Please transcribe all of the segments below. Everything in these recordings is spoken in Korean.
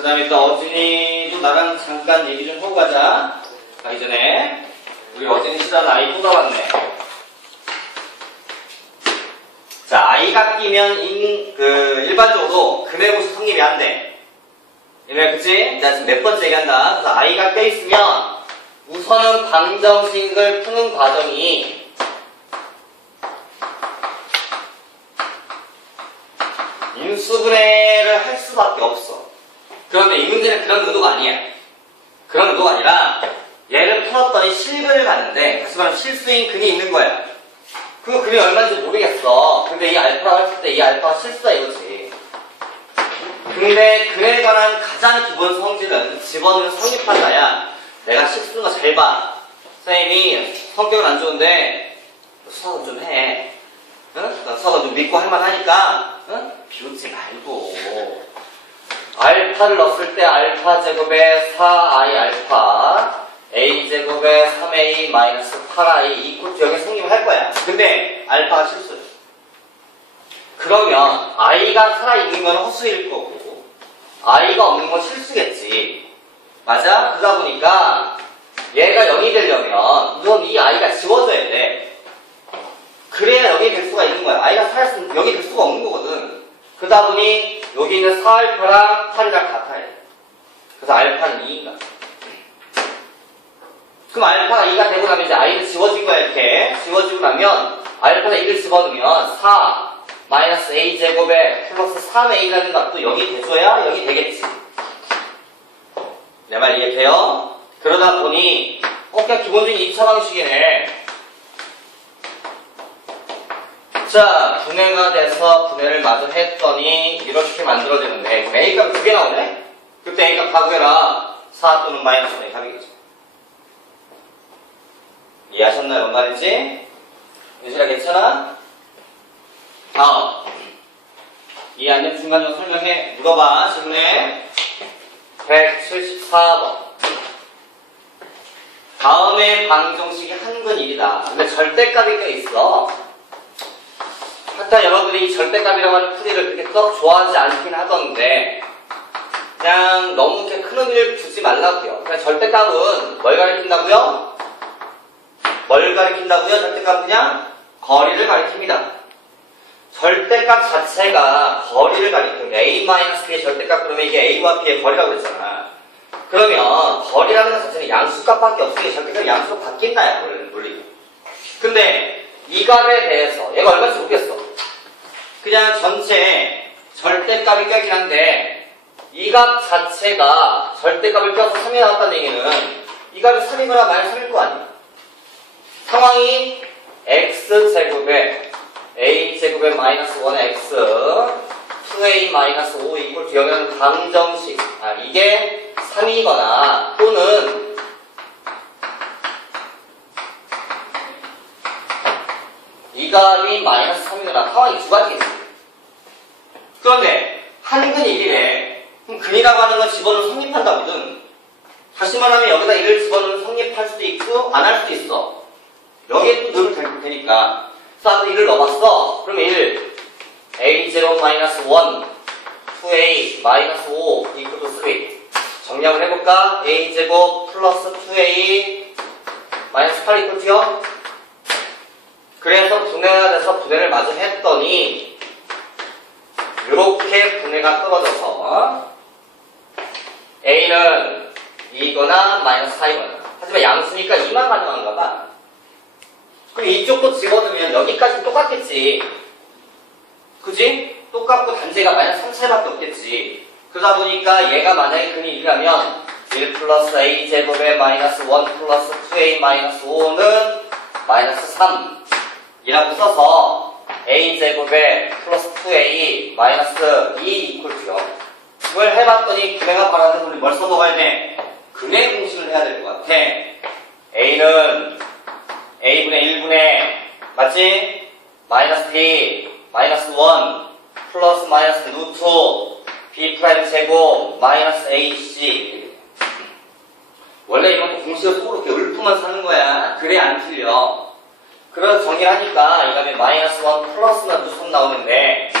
그 다음에 또 어진이도 나랑 잠깐 얘기 좀 하고 가자. 가기 전에 우리 어진이 싫어하는 아이 또 나왔네. 자, 아이가 끼면 일반적으로 금액고시 성립이 안 돼. 그치? 자, 지금 몇 번째 얘기한다. 그래서 아이가 껴있으면 우선은 방정식을 푸는 과정이 인수분해를 할 수밖에 없어. 그런데 이 문제는 그런 의도가 아니야. 그런 의도가 아니라 얘를 풀었더니 실근을 갔는데 다시 말하면 실수인 근이 있는 거야. 그 근이 얼마인지 모르겠어. 근데 이 알파라고 했을 때 이 알파가 실수다 이거지. 근데 근에 관한 가장 기본 성질은 집어넣으면 성립한다야. 내가 실수는 거 잘 봐. 선생님이 성격은 안 좋은데 수학은 좀 해. 응? 수학은 좀 믿고 할만하니까 응? 비웃지 말고 알파를 넣었을 때 알파 제곱에 4i 알파 a 제곱에 3a 마이너스 8i 이꼴 여기 성립을 할 거야. 근데 알파가 실수야. 그러면 i가 살아있는 건 허수일 거고 i가 없는 건 실수겠지. 맞아? 그러다 보니까 얘가 0이 되려면 우선 이 i가 지워져야 돼. 그래야 0이 될 수가 있는 거야. i가 살았으면 0이 될 수가 없는 거거든. 그러다 보니 여기 있는 4알파랑 8이랑 같아야 돼. 그래서 알파는 2인가. 그럼 알파가 2가 되고 나면 이제 i는 지워진 거야. 이렇게 지워지고 나면 알파는 1을 집어넣으면 4 마이너스 a 제곱에 플러스 3a라는 값도 0이 돼줘야 0이 되겠지. 내 말 이해돼요? 그러다 보니 그냥 기본적인 2차 방식이네. 자, 분해가 돼서 분해를 마저 했더니 이렇게 만들어지는데 그럼 A값이 2개 나오네? 그때 A값 다 구해라. 4 또는 마이너스 1이 답이겠죠. 이해하셨나요? 뭔 말인지? 윤수야 괜찮아? 다음 이해 안 되면 중간 좀 설명해. 물어봐. 질문해. 174번 다음에 방정식이 한근 1이다. 근데 절대값이 껴있어. 하여튼 여러분들이 이 절대값이라고 하는 풀이를 그렇게 썩 좋아하지 않긴 하던데 그냥 너무 이렇게 큰 의미를 두지 말라고요. 그냥 절대값은 뭘 가리킨다고요? 뭘 가리킨다고요? 절대값은 그냥 거리를 가리킵니다. 절대값 자체가 거리를 가리킵니다. A-B의 절대값 그러면 이게 A와 B의 거리라고 그랬잖아. 그러면 거리라는 것 자체는 양수값밖에 없으니 절대값 양수로 바뀐다야 물리고. 근데 이 값에 대해서 얘가 얼마인지 모르겠어. 그냥 전체 절대값이 껴있긴 한데 이 값 자체가 절대값을 껴서 3이 나왔다는 얘기는 이 값이 3이거나 마이너스 3일 거 아니야. 상황이 x제곱에 a제곱에 마이너스 1의 x 2a 마이너스 5 이꼴 0이라는 방정식 이게 3이거나 또는 이 값이 마이너스 3이거나 상황이 두 가지겠지. 그런데 한근 1이래. 그럼 근이라고 하는 건 집어넣으면 성립한다거든. 다시 말하면 여기다 1을 집어넣으면 성립할 수도 있고 안 할 수도 있어. 여기에 또 넣으면 되니까. 그래서 1을 넣어봤어. 그러면 1 a0 마이너스 1 2a 마이너스 5 이퀄 3 정리를 해볼까? a제곱 플러스 2a 마이너스 8 이퀄 0 그래서 분해가 돼서 분해를 마저 했더니 이렇게 분해가 떨어져서 A는 2거나 마이너스 4이거나 하지만 양수니까 2만 가져가는가 봐. 그럼 이쪽도 집어넣으면 여기까지 똑같겠지. 그지? 똑같고 단지가 마이너스 3차이밖에 없겠지. 그러다 보니까 얘가 만약에 근이 1이라면 1 플러스 A 제곱에 마이너스 1 플러스 2A 마이너스 5는 마이너스 3 이라고 써서 a제곱에 플러스 2a 마이너스 2 이퀄 0 이걸 해봤더니 근해가 바라는 우리 뭘 써먹어야 돼? 근해 공식을 해야 될 것 같아. a는 a분의 1분의 맞지? 마이너스 b 마이너스 1 플러스 마이너스 루트 b 프라임 제곱 마이너스 ac 원래 이런 거 공식을 속으로 이렇게 읊으면 사는 거야. 그래 안 틀려. 그래서 정리를 하니까 이 값이 마이너스 1 플러스만 루트 나오는데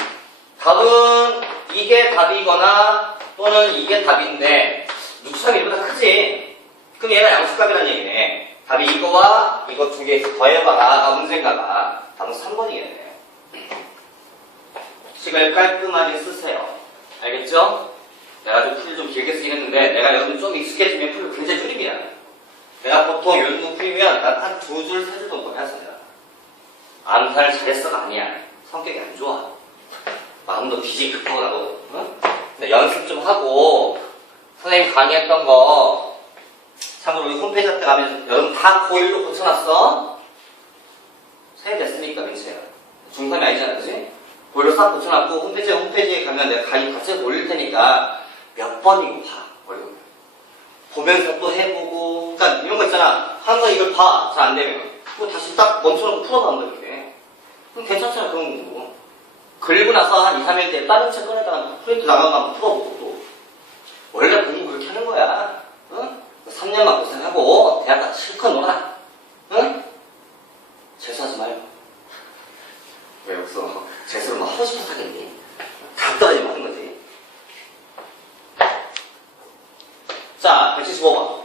답은 이게 답이거나 또는 이게 답인데 누수함이 이보다 크지? 그럼 얘가 양수값이라는 얘기네. 답이 이거와 이거 두 개에서 더해봐라. 문제인가 봐. 답은 3번이겠네. 식을 깔끔하게 쓰세요. 알겠죠? 내가 좀 풀 좀 길게 쓰긴 했는데 내가 여러분 좀 익숙해지면 풀을 굉장히 줄입니다. 내가 보통 연구 풀이면 난 한 2줄, 3줄 정도 해서 내가 암산을 잘했어가 아니야. 성격이 안 좋아. 마음도 뒤지기 급하고 나도. 어? 근데 연습 좀 하고 선생님 강의했던 거 참고로 우리 홈페이지 앞에 가면 여러분 다 고1로 고쳐놨어? 새 됐으니까 민채야. 중3이 아니잖아, 그지? 고1로 싹 고쳐놨고 홈페이지에 가면 내가 강의 같이 올릴 테니까 몇 번이고 봐. 어려우면. 보면서 또 해보고 그러니까 이런 거 있잖아. 항상 이걸 봐. 잘 안 되면. 그거 다시 딱 멈춰놓고 풀어가면 이렇게. 그럼 괜찮잖아, 그런 거. 그리고 나서 한 2, 3일 뒤에 다른 책 꺼내다가 프린트 나가면 한번 풀어보고 또. 원래 공부 그렇게 하는 거야. 응? 3년만 고생하고 대학 가서 실컷 놀아. 응? 재수하지 말고. 왜 여기서 재수를 막 하고 싶어서 하겠니? 다 떨어지면 하는 거지. 자, 175번.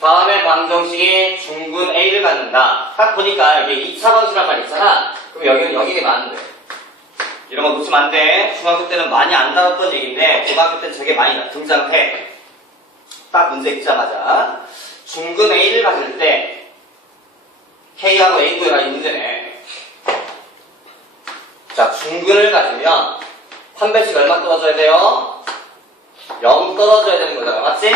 다음의 방정식이 중근 A를 갖는다. 딱 보니까 여기 2차 방식이란 말 있잖아. 그럼 여기는 맞는데. 이런 거 놓치면 안 돼. 중학교 때는 많이 안 나왔던 얘기인데 고등학교 때는 되게 많이 등장해. 딱 문제 읽자마자 중근 A를 가질 때 K하고 A 구해라 이 문제네. 자, 중근을 가지면 판별식 얼마 떨어져야 돼요? 0 떨어져야 되는 거잖아. 맞지?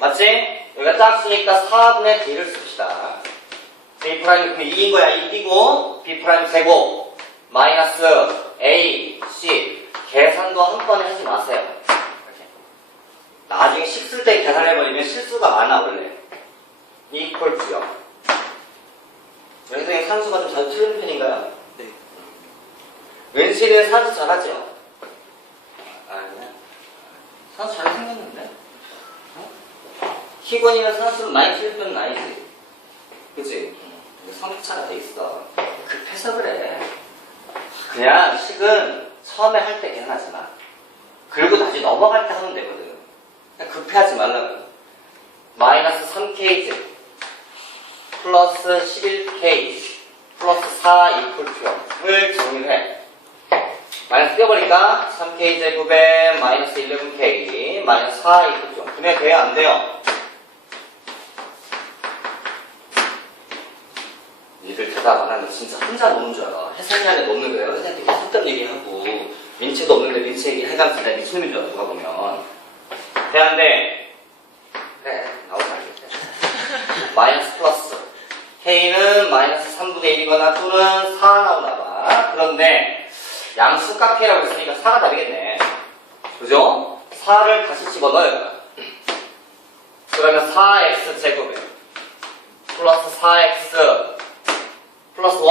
맞지? 여기가 짝수니까 4분의 D를 씁시다. B' 그럼 2인 거야. 2 띄고 B' 제곱 마이너스 A, C 계산도 한 번에 하지 마세요. 이렇게. 나중에 식 쓸 때 계산해버리면 실수가 많아 원래. equal to 0. 선생님 산수가 좀 자주 틀리는 편인가요? 네. 왠지는 산수 잘하죠? 아니야. 산수 잘 생겼는데? 희권이는 산수는 많이 틀릴 편은 아니지. 그치? 근데 성격차가 돼 있어. 급해서 그래. 그냥 식은 처음에 할 때 계산하지 마. 그리고 다시 넘어갈 때 하면 되거든. 그냥 급해하지 말라고. 마이너스 3kg 플러스 11k 플러스 4 이퀄 을 정리를 해. 마이너스 띄워버리니까 3k 제곱에 마이너스 11k 마이너스 4 이퀄 분해 돼요? 안 돼요? 니들 대답 안 하는데 진짜 혼자 노는 줄 알아. 혜선이 안에 노는 거예요. 혜선이한테 계속 섭답 얘기하고 민채도 없는데 민채 얘기 해가면서 내가 미친놈인 줄 알아. 누가 보면 대한데 그래 나오지 알겠대. 마이너스 플러스 K는 마이너스 3분의 1이거나 또는 4 나오나봐. 그런데 양수값 K라고 했으니까 4가 답이겠네. 그죠? 4를 다시 집어넣어요. 그러면 4x 제곱에 플러스 4x 플러스 1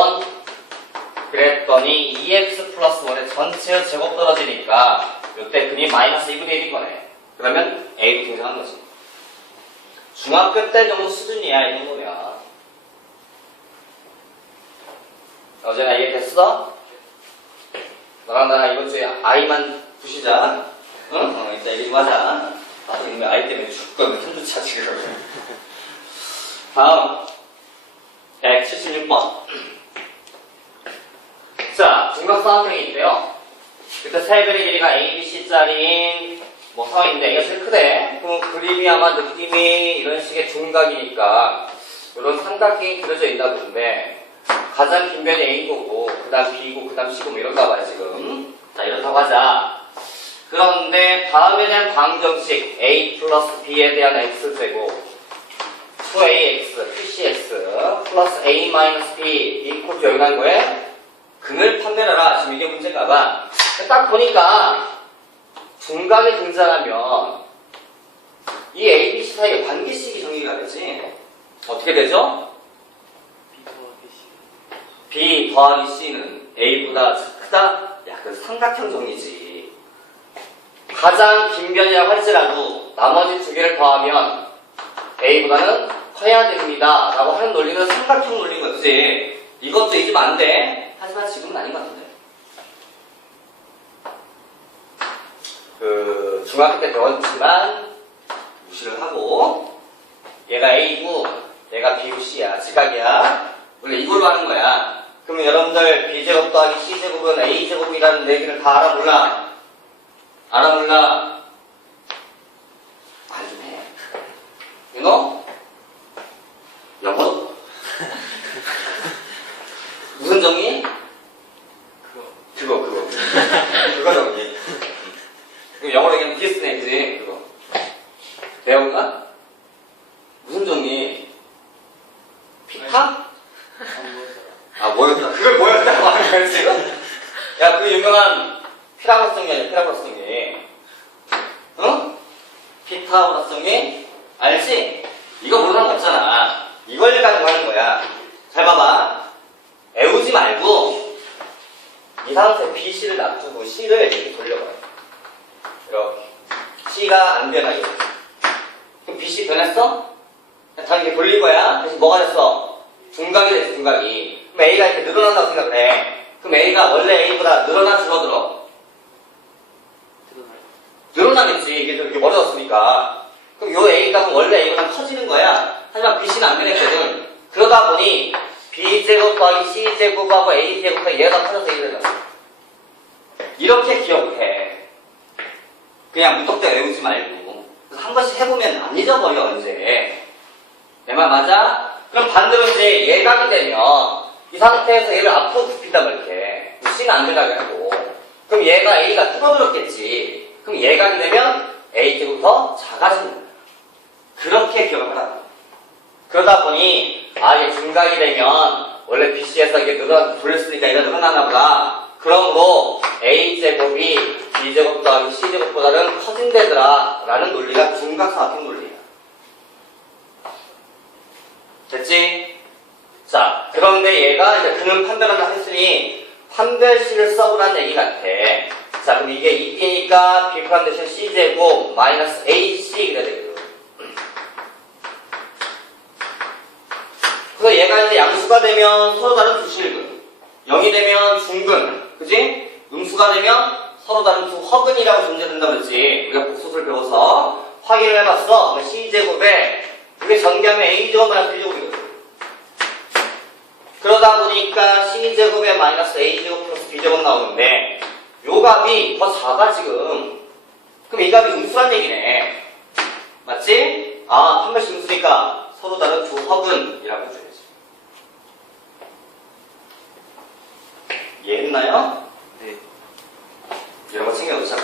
그랬더니 2x 플러스 1의 전체 제곱 떨어지니까 이때 근이 마이너스 2분의 1인 거네. 그러면 A도 등장한 거지. 중학교 때 정도 수준이야 이 정도면. 어제나 이해됐어? 너랑 나랑 이번 주에 아이만 부시자. 응? 이따 얘기 좀 하자. 나도 이미 아이 때문에 죽을 거면 힘들지 지금. 다음 176번. 자, 중각삼각형이 있대요. 그때 세 그림 길이가 A, B, C짜리인 뭐 상황인데 이게 제일 크대. 그럼 그림이 아마 느낌이 이런 식의 중각이니까 이런 삼각형이 그려져 있나 보는데 가장 긴 변이 A인 거고 그 다음 B고 그 다음 C고 뭐 이런가 봐요 지금. 자, 이렇다고 하자. 그런데 다음에 대한 방정식 A 플러스 B에 대한 X제곱 2AX, PCX 플러스 A 마이너스 B 이퀄 여기 난 거에 근을 판별하라. 지금 이게 문제인가 봐. 딱 보니까 중각이 등장하면 이 A, B, C 사이에 관계식이 정리가 되지. 어떻게 되죠? B 더하기 C는 A보다 크다? 야, 그 삼각형 정리지. 가장 긴 변이라고 할지라도 나머지 두 개를 더하면 A보다는 커야 됩니다 라고 하는 논리는 삼각형 논리인 거지. 이것도 잊으면 안 돼. 하지만 지금은 아닌 것 같은데. 그 중학교 때 배웠지만 무시를 하고 얘가 A고 얘가 B고 C야. 직각이야. 원래 이걸로 하는 거야. 그러면 여러분들 B제곱 더하기 C제곱은 A제곱이라는 얘기를 다 알아 몰라? 알아 몰라? 말 좀 해. You know? 영어? 무슨 정의? 그거 그거 정의. 그거 영어로 얘기하면 PS네, 그지? 그거 배운가? 무슨 정의? 피타? 아, 뭐였다? 그걸 뭐였다고 하는 거야, 지금? 야, 그 유명한 피타고라스 정의 아니야, 피타고라스 정의. 응? 피타고라스 정의? 알지? 이거 모르는 사람 없잖아. 이걸 가지고 하는 거야. 잘 봐봐. 애우지 말고, 이 상태 BC를 놔두고 C를 이렇게 돌려봐요. 이렇게. C가 안 변하게. 그럼 BC 변했어? 다시 이렇게 돌릴 거야. 대신 뭐가 됐어? 중각이 됐어, 중각이. 그럼 A가 이렇게 늘어난다고 생각을 해. 그럼 A가 원래 A보다 늘어나 줄어들어? 늘어나겠지. 이게 이렇게 멀어졌으니까. 그럼 요 A가 원래 A보다 커지는 거야. 하지만 BC는 안 변했거든. 그러다 보니 B제곱 더하기 C제곱하고 A제곱과 얘가 커져서 이렇게 되잖아. 이렇게 기억을 해. 그냥 무턱대고 외우지 말고. 그래서 한 번씩 해보면 안 잊어버려, 언제. 내 말 맞아? 그럼 반대로 이제 예각이 되면 이 상태에서 얘를 앞으로 굽힌단 말이야. C는 안 변하게 하고. 그럼 얘가 A가 줄어들었겠지. 그럼 예각이 되면 A제곱부터 작아지는 거야. 그렇게 기억을 하라고. 그러다 보니 얘 중각이 되면 원래 BC에서 이게 돌렸으니까 얘가 늘어나나 보다. 그러므로 A제곱이 B제곱 더하기 C제곱보다는 커진대더라 라는 논리가 중각사각형 논리야. 됐지? 자, 그런데 얘가 이제 그는 판별한다 했으니 판별식을 써보라는 얘기 같아. 자, 그럼 이게 2B니까 B 프라임 대신 C제곱 마이너스 AC 이래야 되거든. 그래서 얘가 이제 양수가 되면 서로 다른 두 실근, 0이 되면 중근, 그지? 음수가 되면 서로 다른 두 허근이라고 존재된다고 그랬지. 우리가 복수를 배워서 확인을 해봤어. C제곱에 이게 전개하면 A제곱 마이너스 B제곱이거든. 그러다 보니까 C제곱에 마이너스 A제곱 플러스 B제곱 나오는데 요 값이 더 작아 지금. 그럼 이 값이 음수란 얘기네. 맞지? 한 번씩 음수니까 서로 다른 두 허근이라고 해줘야지. 이해했나요? 네. 이런 거 챙겨놓자고.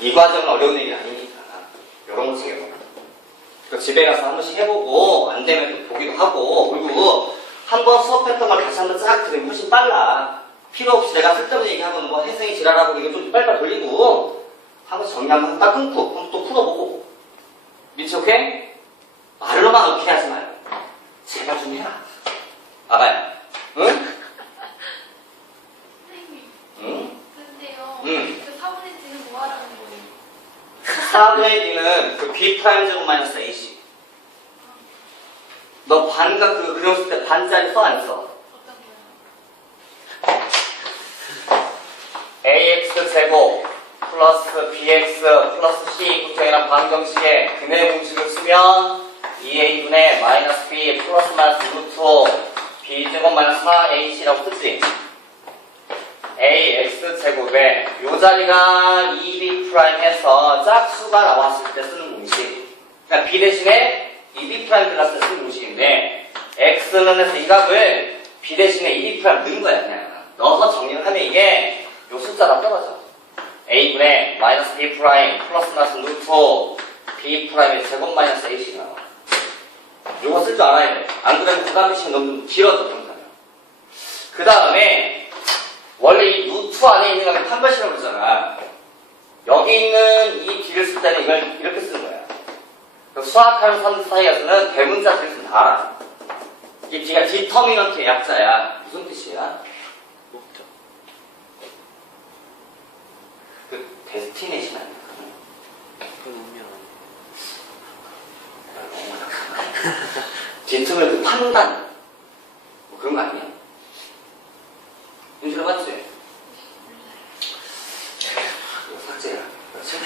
이 과정은 어려운 얘기 아니니까 이런 거 챙겨놓자. 집에 가서 한 번씩 해보고 안 되면 또 보기도 하고, 그리고 한 번 수업했던 걸 다시 한 번 쫙 들으면 훨씬 빨라. 필요 없이 내가 쓸데없는 얘기하면 뭐 혜성이 지랄하고 이거 좀 빨리빨리 돌리고 한 번씩 정리 한번 딱 끊고 그럼 또 풀어보고. 민치 오케이? 말로만 오케이 하지 말고 제발 좀 해라. 아가야, 응? 선생님. 응? 근데요. 응. 그 4분의 D는 뭐 하라는 거예요? 4분의 D는 그 B 프라임 제곱 마이너스 AC. 너 반각 그 그렸을 때 반짜리 써 안 써? 어떤 거요? AX 제곱 플러스 BX 플러스 C 구평이란 방정식에 근의 공식을 쓰면 2A분의 마이너스 B 플러스 마이너스 루트 5 B제곱 마이너스 4AC라고 쓰지. AX 제곱에 요 자리가 2B'에서 짝수가 나왔을 때 쓰는 공식. 그러니까 B 대신에 2B' 플러스 쓰는 공식인데 X는 해서 이 값을 B 대신에 2B' 넣은 거야. 그냥 넣어서 정리를 하면 이게 요 숫자가 떨어져. A분의 마이너스 B 플러스 마이너스 루트 5 B'의 제곱 마이너스 AC 나와. 요거 쓸 줄 알아야 돼. 안 그러면 그 다음에 시간 너무 길어져. 그 다음에 원래 이 루트 안에 있는 건 판별식이라고 그러잖아. 여기 있는 이 D를 쓸 때는 이걸 이렇게 쓰는 거야. 수학하는 사람들 사이에서는 대문자 D를 다 알아. 이 D가 디터미넌트의 약자야. 무슨 뜻이야? 목적. 그 데스티네이션 아니야? 그건 운명. 디터미넌트 그 판단. 뭐 그런 거 아니야? 윤준아 맞지? 이거 삭제야. 그렇지?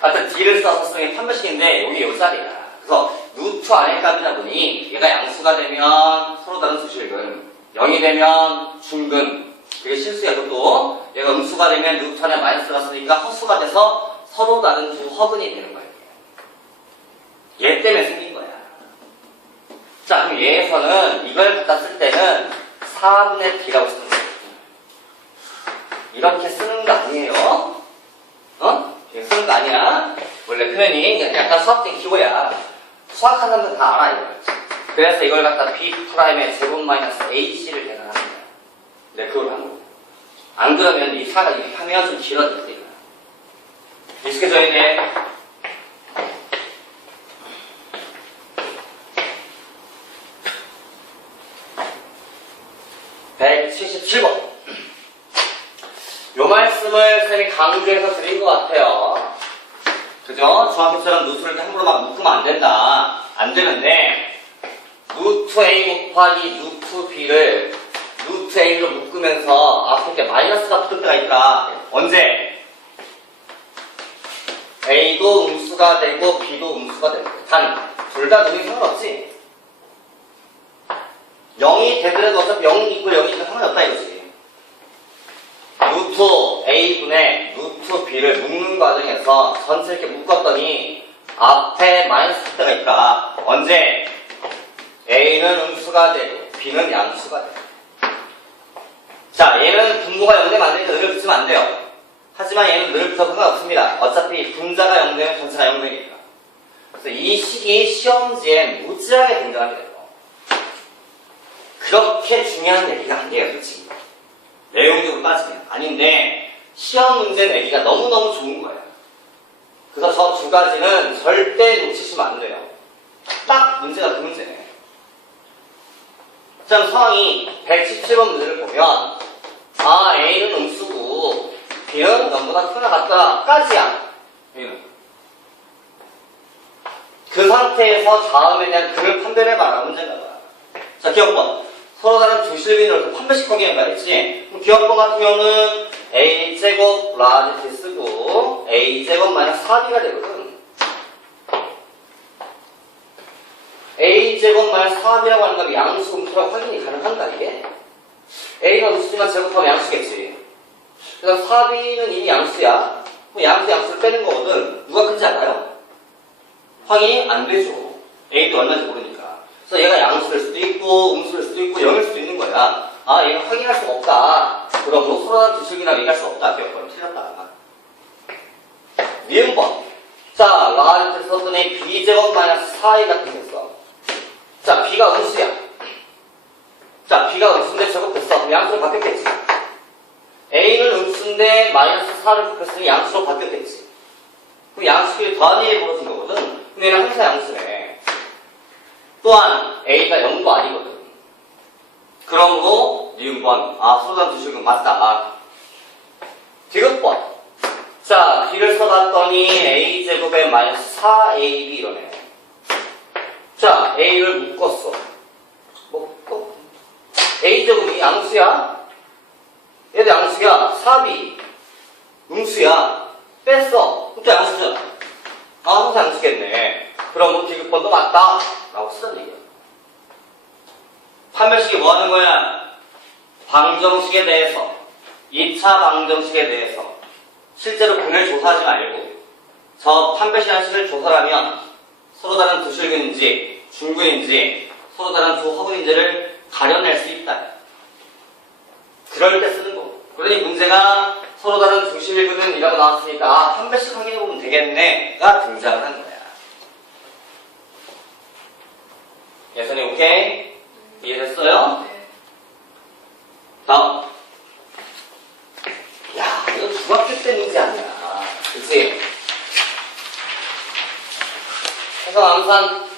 하여튼 D를 써서 쓰는 게 판별식인데 여기 요 자리야. 그래서 루트 안의 값이다 보니 얘가 양수가 되면 서로 다른 수식은 0이 되면 중근 그게 실수야. 그것도 얘가 음수가 되면 루트 안에 마이너스가 쓰니까 허수가 돼서 서로 다른 두 허근이 되는 거야. 얘 때문에 생긴 거야. 자, 그럼 얘에서는 이걸 갖다 쓸 때는 4분의 B라고 쓰는 거야. 이렇게 쓰는 거 아니에요? 이렇게 쓰는 거 아니야? 원래 표현이 약간 수학적 기호야. 수학하는 사람들 다 알아, 이거. 그래서 이걸 갖다 B'의 제곱 마이너스 AC를 계산하는 거야. 네, 그걸 한 거야. 안 그러면 이 4가 이렇게 하면 좀 길어질 거야. 익숙해져야 돼. (177번) 요 말씀을 쌤이 강조해서 드린 것 같아요. 그죠? 중학교처럼 루트를 이렇게 함부로 막 묶으면 안 된다. 안 되는데, 루트 A 곱하기 루트 B를 루트 A로 묶으면서 앞에 이렇게 마이너스가 붙을 때가 있더라. 언제? A도 음수가 되고 B도 음수가 되고. 단, 둘 다 누구니 상관없지? 0이 되더라도 어차피 0 있고 0이 있고 상관없다 이거지. 루트 A분의 루트 B를 묶는 과정에서 전체 이렇게 묶었더니 앞에 마이너스 될 때가 있더라. 언제? A는 음수가 되고 B는 양수가 되고. 자, 얘는 분모가 0 되면 안 되니까 늘을 붙이면 안 돼요. 하지만 얘는 늘 붙어도 상관없습니다. 어차피 분자가 0 되면 전체가 0 되니까. 그래서 이 식이 시험지에 무지하게 등장합니다. 그렇게 중요한 얘기가 아니에요, 솔직히. 내용적으로 따지면. 아닌데, 시험 문제 내기가 너무너무 좋은 거예요. 그래서 저 두 가지는 절대 놓치시면 안 돼요. 딱 문제가 그 문제네. 자, 상황이 117번 문제를 보면, 아, A는 음수고, B는 0보다 크나 같다. 까지야. B는. 그 상태에서 다음에 대한 글을 판별해봐라. 문제가 봐. 자, 기억번. 서로 다른 두 실빈을 이렇게 판별식 확인해봐야지. 그럼 기억번 같은 경우는 A제곱 라지 T 쓰고 A제곱 마이너스 4B가 되거든. A제곱 마이너스 4B라고 하는 건 양수 음수라고 확인이 가능한가 이게? A가 음수지만 제곱하면 양수겠지. 그래서 4B는 이미 양수야. 그럼 양수를 빼는 거거든. 누가 큰지 알아요? 확인이 안 되죠. A도 얼마인지 모르니까. 그래서 얘가 양수일 수도 있고 음수일 수도 있고 0일 수도 있는 거야. 아, 얘가 확인할 수가 없다. 그러므로 서로 다른 두 식이라고 얘기할 수 없다. 기억하면 틀렸다. 니은번. 자, 라이트 썼더니 B제곱 마이너스 4A 같은 게 있어. 자, B가 음수야. 자, B가 음수인데 제곱됐어. 그럼 양수로 바뀌었겠지. A는 음수인데 마이너스 4를 곱했으니 양수로 바뀌었겠지. 그럼 양수끼리 더한 일이 벌어진 거거든. 근데 얘는 항상 양수네. 또한 A가 0도 아니거든. 그러므로 니은번. 아, 서로 다른 두 식은 맞다. 디귿번. 자, B를 써봤더니 A제곱에 마이너스 4AB 이러네. 자, A를 묶었어. 또? A제곱이 양수야? 얘도 양수야. 4B. 음수야. 뺐어. 또 양수잖아. 아, 항상 양수겠네. 그러면 디귿번도 맞다. 라고 쓰던 얘기야. 판별식이 뭐 하는 거야? 방정식에 대해서, 2차 방정식에 대해서 실제로 근을 조사하지 말고 저 판별식이라는 식을 조사하면 서로 다른 두 실근인지 중근인지 서로 다른 두 허근인지를 가려낼 수 있다. 그럴 때 쓰는 거. 그러니 문제가 서로 다른 두 실근은 이라고 나왔으니까 아, 판별식 확인해보면 되겠네가 등장을 한 거야. 예선이 오케이? 이해됐어요? 네. 다음. 야, 이거 중학교 때 문제 아니야. 그치? 해서 항상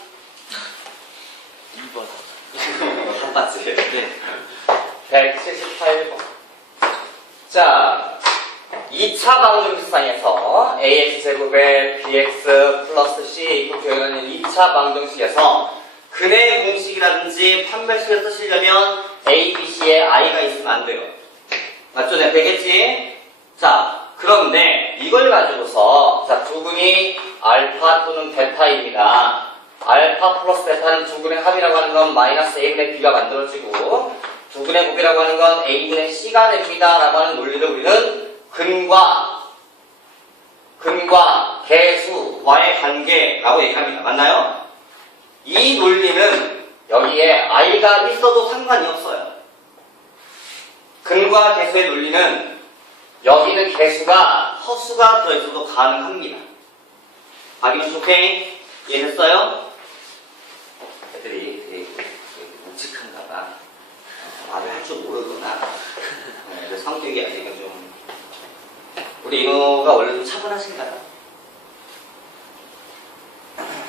2번. 바빴지? 네. 178번. 자, 2차 방정식상에서 AX제곱에 BX 플러스 C 이렇게 되어있는 2차 방정식에서 근의 공식이라든지 판별식을 쓰시려면 A, B, C에 I가 있으면 안 돼요. 맞죠? 네, 되겠지? 자, 그런데 이걸 가지고서 자 두근이 알파 또는 베타입니다. 알파 플러스 베타는 두근의 합이라고 하는 건 마이너스 a분의 b가 만들어지고 두근의 곱이라고 하는 건 a분의 c가 됩니다. 라고 하는 논리를 우리는 근과 개수와의 관계라고 얘기합니다. 맞나요? 이 논리는 여기에 i가 있어도 상관이 없어요. 근과 개수의 논리는 여기는 개수가 허수가 들어있어도 가능합니다. 아기는 오케이? 이해했어요? 애들이 되게 묵직한가 봐. 말을 할 줄 모르구나. 네, 성격이 아직은 좀. 우리 인호가 원래 좀 차분하신가요?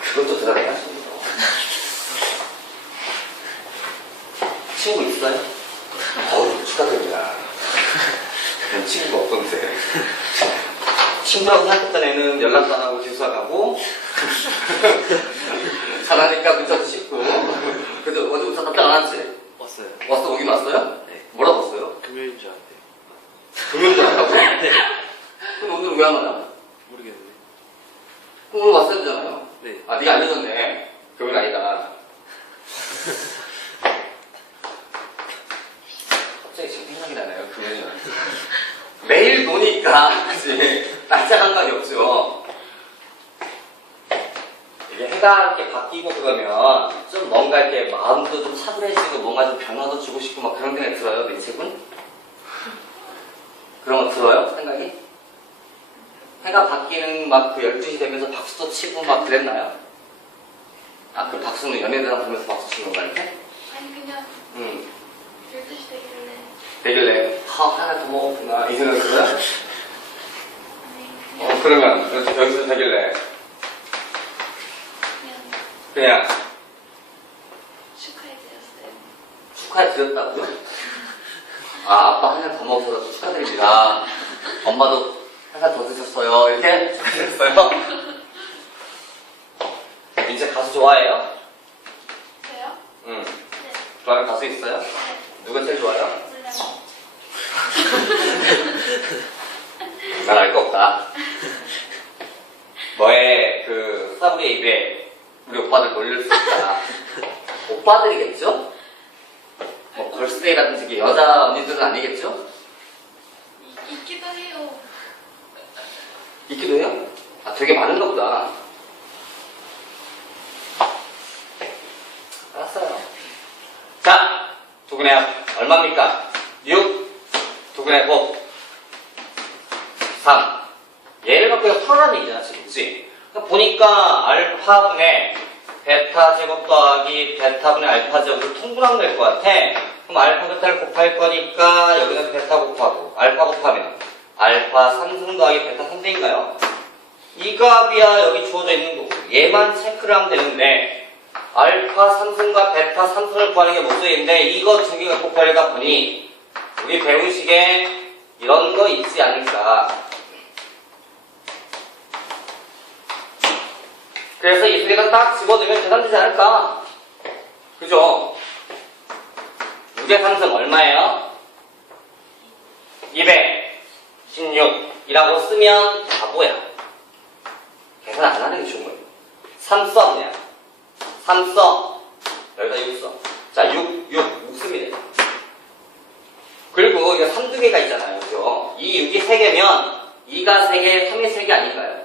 그것도 대단해요, 친구. 친구 있어요? 어우, 축하드립니다. 그런 친구가 없던데. 친구라고 생각했던 애는 연락도 안 하고 기숙사 가고, 잘하니까 문자도 씻고. 그래도 어제 문자 답장 안 하지? 왔어요. 왔어? 오긴 왔어요? 네. 뭐라고 왔어요? 금요일인 줄 알았는데. 금요일 줄 알았다고? 그럼 오늘은 왜 안 와요? 모르겠는데. 그럼 오늘 왔어야 되잖아요. 네. 아, 네가 안 늦었네. 금요일 아니다. 갑자기 지금 생각이 나네요, 금요일. 매일 노니까, 그치? 날짜 상관이 없죠. 이게 해가 이렇게 바뀌고 그러면 좀 뭔가 이렇게 마음도 좀 차분해지고 뭔가 좀 변화도 주고 싶고 막 그런 생각이 들어요, 민채군? 그런 거 들어요? 생각이? 해가 바뀌는 막 그 12시 되면서 박수도 치고 막 그랬나요? 아, 그 박수는 연예대상 보면서 박수 치는 건가, 이렇게? 아니 그냥 12시 되길래 되길래, 하나 더 먹었구나. 이 생각이 들어요? 아니 그냥 그러면 여기서 되길래 그냥 축하해 드렸어요. 축하해 드렸다고요? 아, 아빠 한 잔 더 먹어서 축하드립니다. 엄마도 한 잔 더 드셨어요. 이렇게 축하드렸어요. 민재 가수 좋아해요? 저요? 응. 네. 좋아하는 가수 있어요? 네. 누가 제일 좋아요? 몰라요. 난 알 거 없다. 너의 그 사부리의 입에 우리 오빠들 놀릴 수 있다. 오빠들이겠죠? 뭐 걸스데이라든지 이게 여자 언니들은 아니겠죠? 있기도 해요. 있기도 해요? 아, 되게 많은가 보다. 알았어요. 자, 두근의 합 얼마입니까? 6, 두근의 곱 3. 얘를 갖고 그냥 풀어라는 얘기잖아, 지금. 그치? 그러니까 보니까 알파분의 베타 제곱 더하기 베타분의 알파 제곱을 통분하면 될 것 같아. 그럼 알파 베타를 곱할 거니까 여기는 베타 곱하고 알파 곱하면 알파 3승 더하기 베타 3승인가요? 이 값이야 여기 주어져 있는 거고 얘만 체크를 하면 되는데 알파 3승과 베타 3승을 구하는 게 목적인데 이거 두 개가 곱하려다 보니 우리 배운 식에 이런 거 있지 않을까. 그래서 이 두 개가 딱 집어넣으면 계산되지 않을까. 그죠? 6의 3승 얼마예요? 216이라고 쓰면 바보야. 계산 안 하는 게 좋은 거예요. 3 써, 그냥. 3 써. 여기다 6 써. 자, 6 씁니다. 그리고 이거 3두 개가 있잖아요. 그죠? 이 6이 3개면 2가 3개, 3이 3개 아닌가요?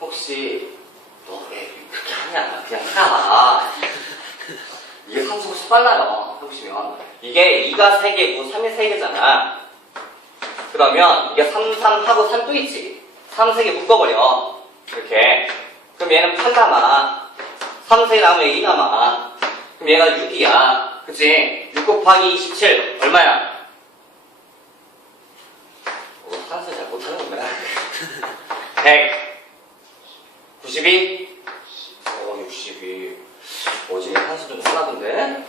혹시 너 왜 그렇게 하냐? 그냥 해라. 이게 상수가 훨씬 빨라요. 해보시면. 이게 2가 3개고 3이 3개잖아. 그러면 이게 3, 3 하고 3 또 있지. 3, 3개 묶어버려. 이렇게. 그럼 얘는 8 남아. 3, 3개 남으면 2 남아. 그럼 얘가 6이야. 그치? 6 곱하기 27 얼마야? 산수 잘 못하는 거야. 192? 62. 지금 산수 좀 편하던데?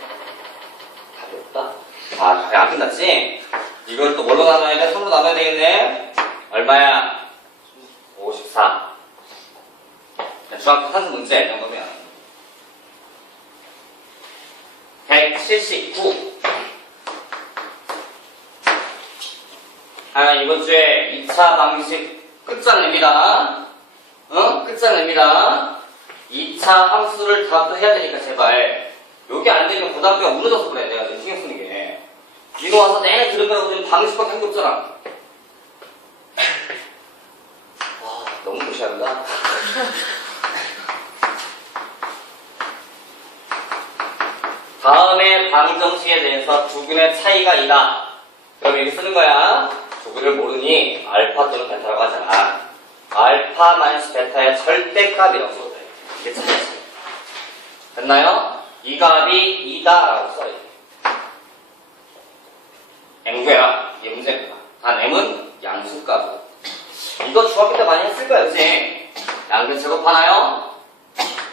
답이 없다? 아, 안 끝났지? 이걸 또 뭘로 나눠야 돼? 3으로 나눠야 되겠네? 얼마야? 54. 중학교 산수 문제, 이 정도면. 179. 이번 주에 2차 방식 끝장냅니다. 끝장냅니다. 2차 함수를 답도 해야 되니까 제발. 여기 안 되면 고등학교가 무너져서 그래. 내가 지금 신경 쓰는 게. 이거 와서 내내 들은 거라고 지금 방식밖에 한 게 없잖아. 와, 너무 무시한다. 다음에 방정식에 대해서 두근의 차이가 있다. 그럼 이렇게 쓰는 거야. 두근을 모르니 알파 또는 베타라고 하잖아. 알파 마이너스 베타의 절대값이라고 써도 돼. 이게 차이지. 됐나요? 이 값이 2다라고 써야 돼. M 구해라. 이게 문제입니다. 단 M은 양수값. 이거 중학교 때 많이 했을 거야, 그치? 양변 제곱하나요?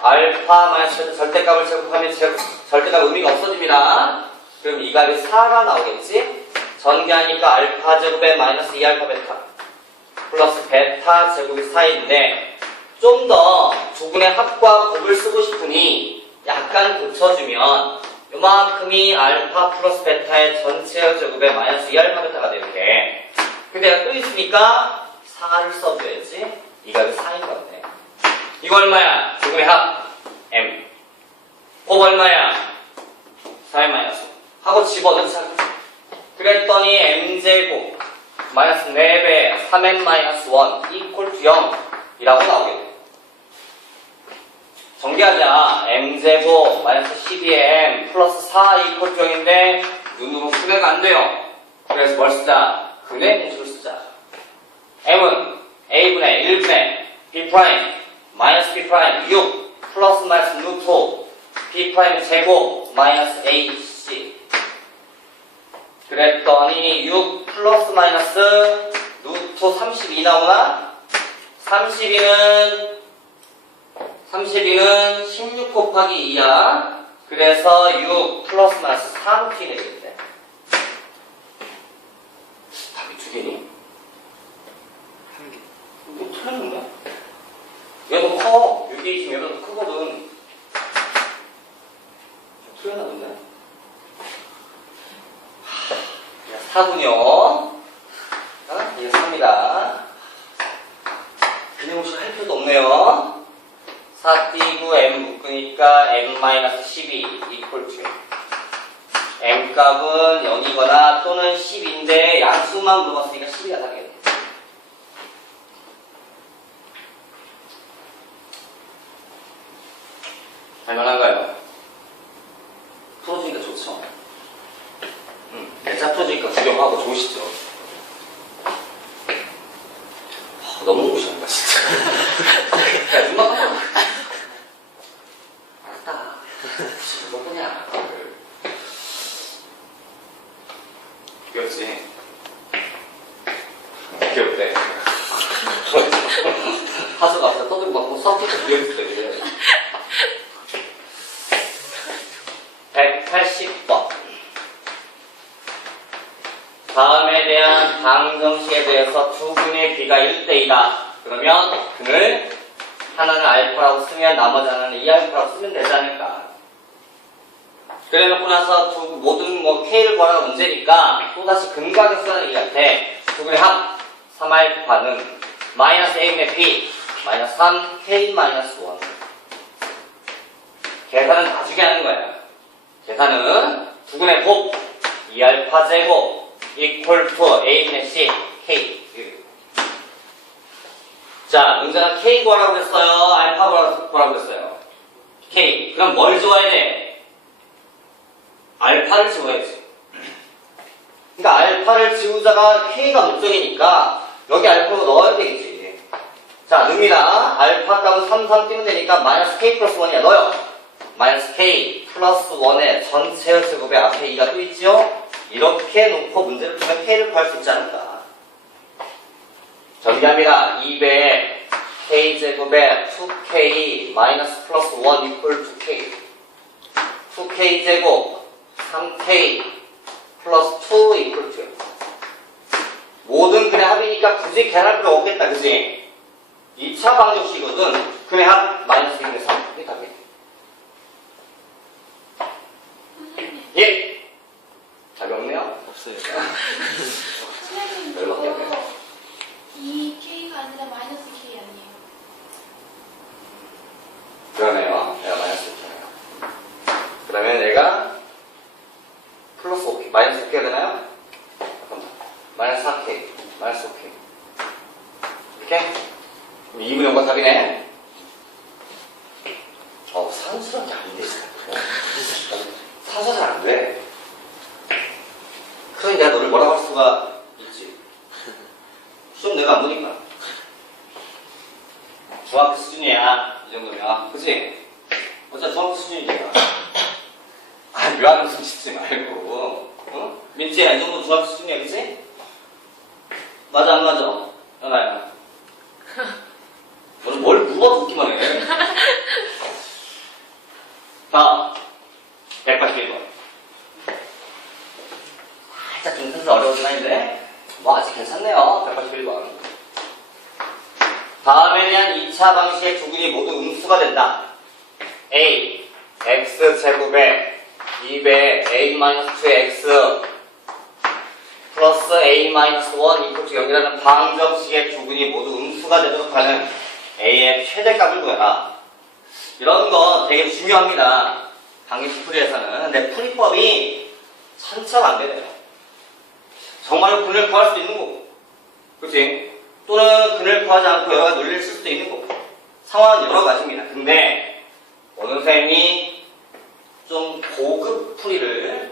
알파 마이너스 베타 절대값을 제곱하면 절대값 의미가 없어집니다. 그럼 이 값이 4가 나오겠지? 전개하니까 알파 제곱에 마이너스 2알파 베타 플러스 베타 제곱이 4인데 좀 더 두근의 합과 곱을 쓰고 싶으니 약간 고쳐주면 요만큼이 알파 플러스 베타의 전체 제곱에 마이너스 2알파 베타가 돼 이렇게. 근데 또 있으니까 4를 써줘야지. 이 값이 4인 건데 이거 얼마야? 두근의 합 M. 곱 얼마야? 4의 마이너스 하고 집어넣자. 그랬더니 m제곱 마이너스 4배 3m 마이너스 1 이퀄 투 0 이라고 나오게 돼. 정리하자. m제곱 마이너스 12의 m 플러스 4 이퀄 투 0인데 눈으로 분해가 안 돼요. 그래서 뭘 쓰자? 근의 공식을 쓰자. m은 a분의 1분의 b 프라임 마이너스 b 프라임 6 플러스 마이너스 루트 5 b 프라임 제곱 마이너스 ac 그랬더니 6 플러스 마이너스 루트 32 나오나? 32는 16 곱하기 2야. 그래서 6 플러스 마이너스 3t 되겠대. 답이 두 개니? 한 개. 이거 틀렸는데? 얘 너무 커. 6이 지금 얘보다 더 크거든. 틀렸나 본데? 4군요. 이게 3입니다. 그냥 혹시 할 필요도 없네요. 4 띄고 m 묶으니까 m-12 이퀄 투 m 값은 0이거나 또는 10인데 양수만 물어봤으니까 12가 답이겠네. 할만한가요? 풀어주니까 좋죠. 자 풀어주니까 구경하고 좋으시죠? 너무 무시한다 진짜. 야 눈만 감아. 알았다. 무슨 거냐? 귀엽지? 귀엽대. 하수가 앞에서 떠들고 막 서킷도 귀엽대. 180번. 다음에 대한 방정식에 대해서 두 근의 비가 1대2다. 그러면 근을 하나는 알파라고 쓰면 나머지 하나는 2알파라고 쓰면 되지 않을까. 그래 놓고 나서 모든 K를 구하라는 문제니까 또다시 근과 격수하는 얘기 같아. 두 근의 합 3알파는 마이너스 A분의 B 마이너스 3K 마이너스 1. 계산은 나중에 하는 거야. 계산은 두 근의 곱 2알파 제곱 equal to a분의 c, k. 자, 문제는 k 구하라고 했어요? 알파 구하라고 했어요? k. 그럼 뭘 지워야 돼? 알파를 지워야지. 그러니까 알파를 지우자가 k가 목적이니까 여기 알파로 넣어야 되겠지. 자, 넣습니다. 알파 값은 3, 3 띄면 되니까 마이너스 k 플러스 1이야. 넣어요. 마이너스 k 플러스 1의 전체 제곱에 앞에 2가 또 있죠? 이렇게 놓고 문제를 풀면 K를 구할 수 있지 않을까. 정리합니다. 2배에 K제곱에 2K 마이너스 플러스 1 equal to K 2K제곱 3K 플러스 2 equal to 모든 근의 합이니까 굳이 계산할 필요 없겠다. 그지? 2차 방정식이거든. 근의 합 마이너스 2분의 3 이게 답이야. 선생님. 예? 답이 없네요? 없어요. 선생님 열받게 하네. 저거 이 K가 아니라 마이너스 K 아니에요? 그러네요. 내가 마이너스 5K네요. 그러면 얘가 플러스 5K, 마이너스 5K가 되나요? 잠깐만. 마이너스 4K, 마이너스 5K. 이렇게? 그럼 2분의 5가 답이네? 산수란 게 안 돼, 진짜. 산수가 잘 안 돼. 그러니 내가 너를 뭐라고 할 수가 있지. 수업 내가 안 보니까. 중학교 수준이야, 이 정도면. 그치? 어차피 중학교 수준이니까. 아, 묘한 웃음 짓지 말고. 어? 민지야, 이 정도 중학교 수준이야, 그치? 맞아, 안 맞아? 연아야. 너는 뭘 물어봐 듣기만 해. 자, 181번. 살짝 좀 순서 어려워진 아닌데, 뭐 아직 괜찮네요. 181번. 다음에 대한 2차 방식의 두근이 모두 음수가 된다. a, x제곱에 2배 a-2의 x 플러스 a-1 이퀄 0이라는 방정식의 두근이 모두 음수가 되도록 하는 a의 최대값을 구해라. 이런 거 되게 중요합니다. 방정식 풀이에서는. 근데 풀이법이 천차가 안 되네요. 정말로 근을 구할 수도 있는 거고, 그치? 또는 근을 구하지 않고 여러 가지 논리를 쓸 수도 있는 거고, 상황은 여러 가지입니다. 근데 오늘 선생님이 좀 고급 풀이를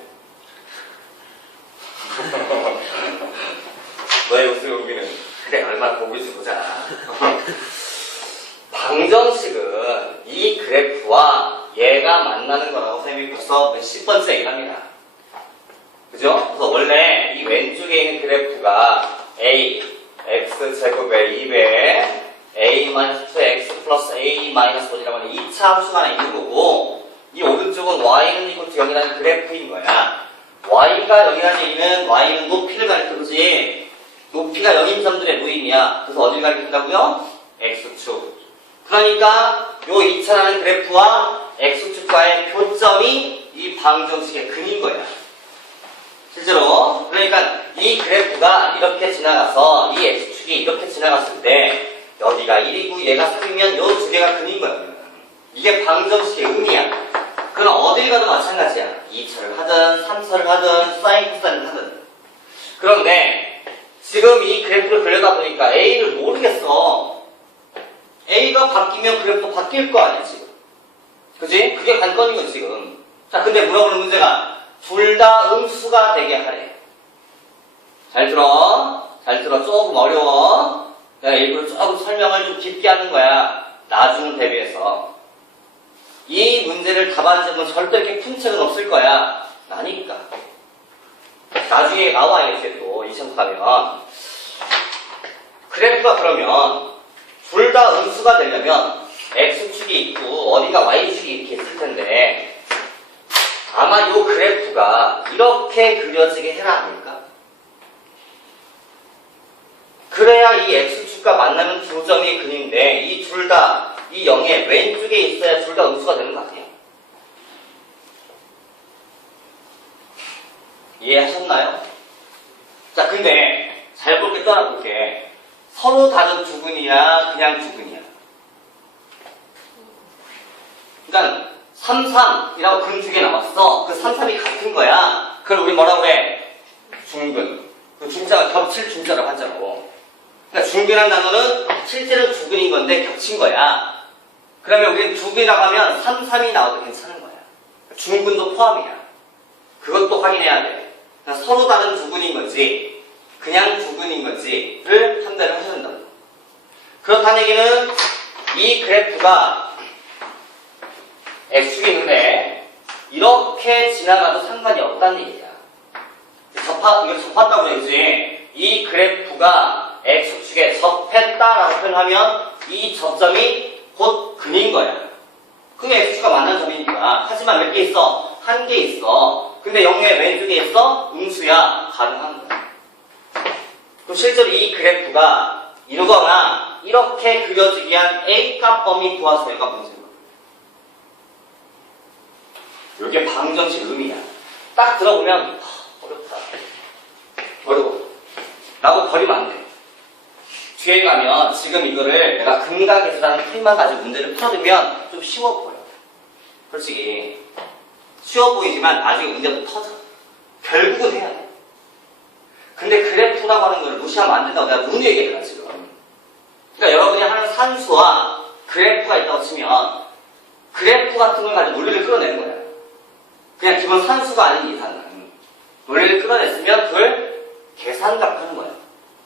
너의 웃음 용기는 그래 얼마나 고급인지 보자. 방정식은 이 그래프와 얘가 만나는 거라고 선생님이 벌써 몇십 번째 얘기를 합니다. 그죠? 그래서 원래 이 왼쪽에 있는 그래프가 a, x제곱의 2배 a-2x 플러스 a-1이라고 하는 2차 함수가 하나 있는 거고, 이 오른쪽은 y는 이곳 0이라는 그래프인 거야. y가 0이라는 얘기는 y는 높이를 가리켜주지, 높이가 0인 점들의 모임이야. 그래서 어디를 가리킨다고요? x축. 그러니까 요 2차라는 그래프와 x축과의 교점이 이 방정식의 근인 거야. 실제로. 그러니까 이 그래프가 이렇게 지나가서 이 x축이 이렇게 지나갔을 때 여기가 1이고 얘가 3이면 요 두 개가 근인 거야. 이게 방정식의 의미야. 그럼 어딜 가도 마찬가지야. 2차를 하든 3차를 하든 사인 코사인을 하든. 그런데 지금 이 그래프를 그려다 보니까 a를 모르겠어. a가 바뀌면 그래프도 바뀔 거 아니야 지금. 그지? 그게 관건인 거지 지금. 자, 근데 물어보는 문제가 둘 다 음수가 되게 하래. 잘 들어. 잘 들어. 조금 어려워. 내가 일부러 조금 설명을 좀 깊게 하는 거야. 나중을 대비해서. 이 문제를 답안지면 절대 이렇게 푼 책은 없을 거야. 나니까. 나중에 나와, 이렇게 또, 이 시험 가면. 그래프가 그러면, 둘 다 음수가 되려면, x축이 있고, 어디가 y축이 이렇게 있을 텐데, 아마 이 그래프가 이렇게 그려지게 해라 아닐까? 그래야 이 x축과 만나는 두 점이 근인데, 이 둘 다, 이 0의 왼쪽에 있어야 둘 다 음수가 되는 거 아니에요? 이해하셨나요? 자, 근데 잘 볼게 떠나볼게. 서로 다른 두근이야, 그냥 두근이야? 그러니까 3, 3이라고 근 두 개 남았어. 그 3, 3이 같은 거야. 그걸 우리 뭐라고 해? 중근. 그 중자가 겹칠 중자라고 하자고. 그러니까 중근이라는 단어는 실제로 두근인 건데 겹친 거야. 그러면 우리는 두근이라고 하면 3, 3이 나와도 괜찮은 거야. 중근도 포함이야. 그것도 확인해야 돼. 그러니까 서로 다른 두근인 건지 그냥 두근인 건지를 판단을 하셔야 된다고. 그렇다는 얘기는 이 그래프가 x축이 있는데 이렇게 지나가도 상관이 없다는 얘기야. 이거 접한다고 해야지. 이 그래프가 x축에 접했다라고 표현하면 이 접점이 곧 근인 거야. 그게 x축과 만난 점이니까. 하지만 몇 개 있어? 한 개 있어. 근데 0의 왼쪽에 있어? 음수야. 가능한 거야. 그럼 실제로 이 그래프가 이러거나 이렇게 그려지기 위한 A값 범위 구하소가 문제인 거야. 이게 방정식 의미야. 딱 들어보면 어렵다. 어려워. 뒤에 가면 지금 이거를 내가 금각에서라는 풀만 가지고 문제를 풀어두면 좀 쉬워 보여. 솔직히 쉬워 보이지만 나중에 문제도 터져. 결국은 해야 돼. 근데 그래프라고 하는 걸 무시하면 안 된다고 내가 누누이 얘기했잖아 지금. 그러니까 여러분이 하는 산수와 그래프가 있다고 치면 그래프 같은 걸 가지고 논리를 끌어내는 거야. 그냥 기본 산수가 아닌 이상은 논리를 끌어냈으면 그걸 계산각 하는 거야.